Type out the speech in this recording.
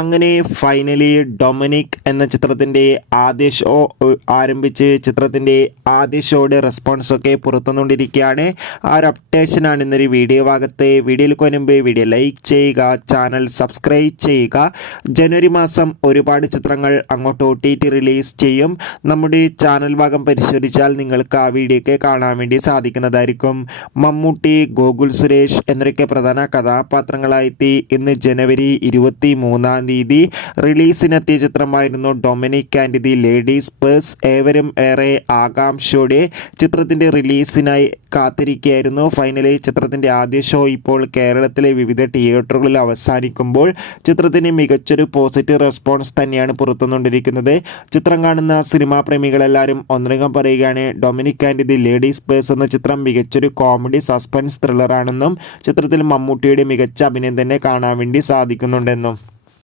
അങ്ങനെ finally Dominic എന്ന ചിത്രത്തിൻ്റെ ആദ്യ ഷോ ആരംഭിച്ച് ചിത്രത്തിൻ്റെ ആദ്യ ഷോയുടെ റെസ്പോൺസൊക്കെ പുറത്തുകൊണ്ടിരിക്കുകയാണ്. ആ ഒരു അപ്ഡേഷനാണ് ഇന്നൊരു വീഡിയോ ഭാഗത്ത്. വീഡിയോയിലേക്ക് വരുമ്പോൾ വീഡിയോ ലൈക്ക് ചെയ്യുക, ചാനൽ സബ്സ്ക്രൈബ് ചെയ്യുക. ജനുവരി മാസം ഒരുപാട് ചിത്രങ്ങൾ അങ്ങോട്ട് OTT റിലീസ് ചെയ്യും. നമ്മുടെ ചാനൽ ഭാഗം പരിശോധിച്ചാൽ നിങ്ങൾക്ക് ആ വീഡിയോ ഒക്കെ കാണാൻ വേണ്ടി സാധിക്കുന്നതായിരിക്കും. മമ്മൂട്ടി, ഗോകുൽ സുരേഷ് എന്നൊക്കെ പ്രധാന കഥാപാത്രങ്ങളായെത്തി ഇന്ന് ജനുവരി 23 റിലീസിനെത്തിയ ചിത്രമായിരുന്നു Dominic and the ladies purse. ഏവരും ഏറെ ആകാംക്ഷയോടെ ചിത്രത്തിൻ്റെ റിലീസിനായി കാത്തിരിക്കുകയായിരുന്നു. ഫൈനലി ചിത്രത്തിൻ്റെ ആദ്യ ഷോ ഇപ്പോൾ കേരളത്തിലെ വിവിധ തിയേറ്ററുകളിൽ അവസാനിക്കുമ്പോൾ ചിത്രത്തിന് മികച്ചൊരു പോസിറ്റീവ് റെസ്പോൺസ് തന്നെയാണ് പുറത്തുകൊണ്ടിരിക്കുന്നത്. ചിത്രം കാണുന്ന സിനിമാ പ്രേമികളെല്ലാവരും ഒന്നടങ്കം പറയുകയാണ് Dominic and the ladies purse എന്ന ചിത്രം മികച്ചൊരു കോമഡി സസ്പെൻസ് ത്രില്ലറാണെന്നും ചിത്രത്തിൽ മമ്മൂട്ടിയുടെ മികച്ച അഭിനയം തന്നെ കാണാൻ വേണ്ടി സാധിക്കുന്നുണ്ടെന്നും.